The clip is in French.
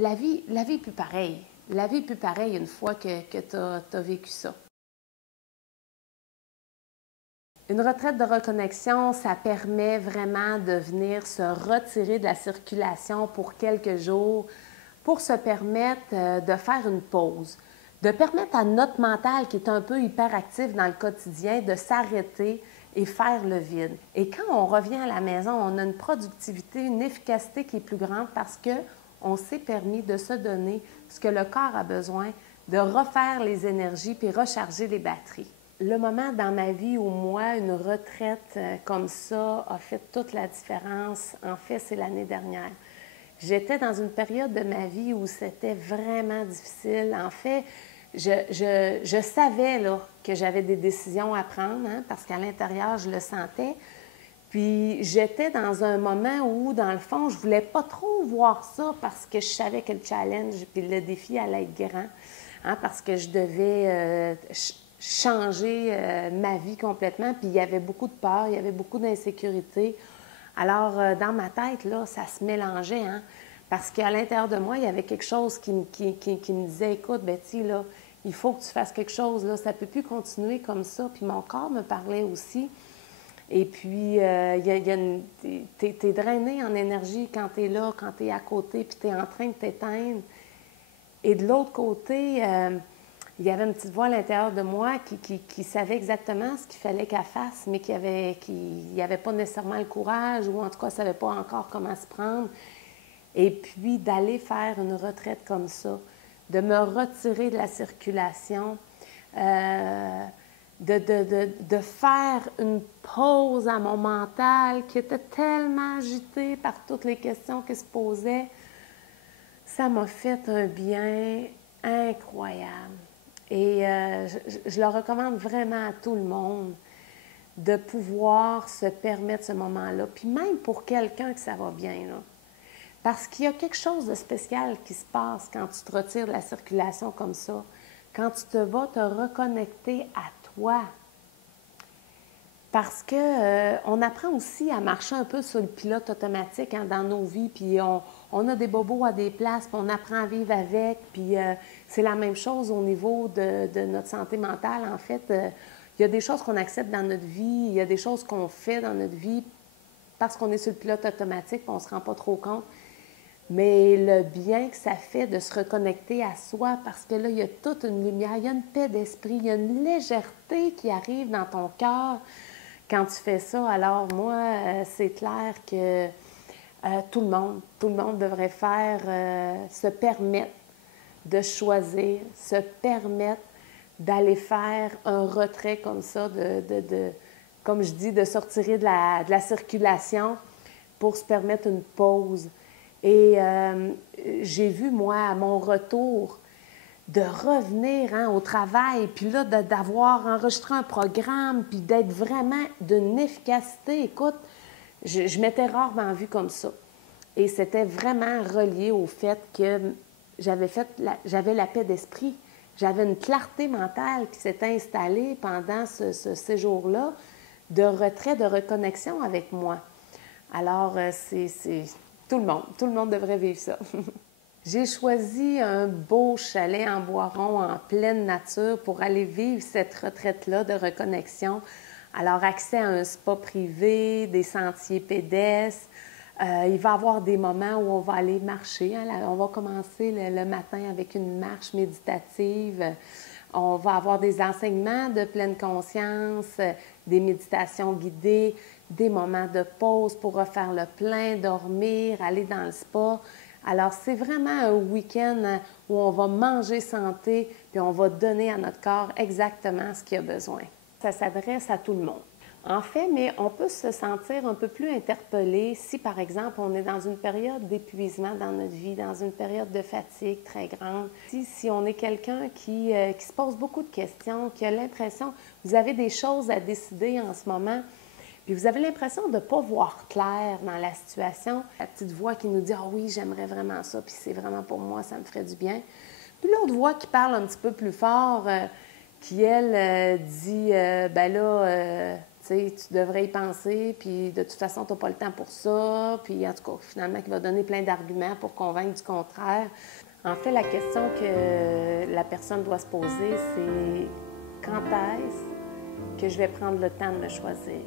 la vie est plus pareille. La vie est plus pareille une fois que tu as vécu ça. Une retraite de reconnexion, ça permet vraiment de venir se retirer de la circulation pour quelques jours pour se permettre de faire une pause, de permettre à notre mental qui est un peu hyperactif dans le quotidien de s'arrêter et faire le vide. Et quand on revient à la maison, on a une productivité, une efficacité qui est plus grande parce qu'on s'est permis de se donner ce que le corps a besoin, de refaire les énergies puis recharger les batteries. Le moment dans ma vie où moi, une retraite comme ça a fait toute la différence, en fait, c'est l'année dernière. J'étais dans une période de ma vie où c'était vraiment difficile. En fait, je savais là, que j'avais des décisions à prendre, hein, parce qu'à l'intérieur, je le sentais. Puis j'étais dans un moment où, dans le fond, je ne voulais pas trop voir ça parce que je savais que le challenge puis le défi allait être grand, hein, parce que je devais changer ma vie complètement. Puis il y avait beaucoup de peur, il y avait beaucoup d'insécurité. Alors, dans ma tête, là, ça se mélangeait, hein, parce qu'à l'intérieur de moi, il y avait quelque chose qui me disait, écoute, Betty, là, il faut que tu fasses quelque chose, là, ça ne peut plus continuer comme ça. Puis mon corps me parlait aussi. Et puis, t'es drainé en énergie quand tu es là, quand tu es à côté, puis tu es en train de t'éteindre. Et de l'autre côté, il y avait une petite voix à l'intérieur de moi qui savait exactement ce qu'il fallait qu'elle fasse, mais qui avait pas nécessairement le courage, ou en tout cas, ne savait pas encore comment se prendre. Et puis, d'aller faire une retraite comme ça, de me retirer de la circulation, de faire une pause à mon mental qui était tellement agité par toutes les questions qui se posaient, ça m'a fait un bien incroyable. Et je le recommande vraiment à tout le monde de pouvoir se permettre ce moment-là. Puis même pour quelqu'un que ça va bien, là. Parce qu'il y a quelque chose de spécial qui se passe quand tu te retires de la circulation comme ça, quand tu te vas te reconnecter à toi. Parce qu'on apprend aussi à marcher un peu sur le pilote automatique, hein, dans nos vies, puis on a des bobos à des places, puis on apprend à vivre avec, puis c'est la même chose au niveau de notre santé mentale. En fait, il y a des choses qu'on accepte dans notre vie, il y a des choses qu'on fait dans notre vie parce qu'on est sur le pilote automatique, puis on ne se rend pas trop compte. Mais le bien que ça fait de se reconnecter à soi, parce que là, il y a toute une lumière, il y a une paix d'esprit, il y a une légèreté qui arrive dans ton cœur quand tu fais ça. Alors moi, c'est clair que tout le monde devrait faire, se permettre de choisir, se permettre d'aller faire un retrait comme ça, comme je dis, de sortir de la circulation pour se permettre une pause. Et j'ai vu, moi, à mon retour, de revenir, hein, au travail, puis là, d'avoir enregistré un programme, puis d'être vraiment d'une efficacité. Écoute, je m'étais rarement vue comme ça. Et c'était vraiment relié au fait que j'avais la paix d'esprit. J'avais une clarté mentale qui s'était installée pendant ce séjour-là de retrait, de reconnexion avec moi. Alors, tout le monde devrait vivre ça. J'ai choisi un beau chalet en Boiron, en pleine nature, pour aller vivre cette retraite-là de reconnexion. Alors, accès à un spa privé, des sentiers pédestres. Il va y avoir des moments où on va aller marcher. Hein, on va commencer le matin avec une marche méditative. On va avoir des enseignements de pleine conscience, des méditations guidées, des moments de pause pour refaire le plein, dormir, aller dans le spa. Alors, c'est vraiment un week-end où on va manger santé, puis on va donner à notre corps exactement ce qu'il a besoin. Ça s'adresse à tout le monde. En fait, mais on peut se sentir un peu plus interpellé si, par exemple, on est dans une période d'épuisement dans notre vie, dans une période de fatigue très grande. Si on est quelqu'un qui se pose beaucoup de questions, qui a l'impression, vous avez des choses à décider en ce moment, puis vous avez l'impression de ne pas voir clair dans la situation, la petite voix qui nous dit « Ah oui, j'aimerais vraiment ça, puis c'est vraiment pour moi, ça me ferait du bien. » Puis l'autre voix qui parle un petit peu plus fort, qui, elle, dit « Ben là, tu sais, tu devrais y penser, puis de toute façon, tu n'as pas le temps pour ça. Puis en tout cas, finalement, qui va donner plein d'arguments pour convaincre du contraire. En fait, la question que la personne doit se poser, c'est quand est-ce que je vais prendre le temps de me choisir?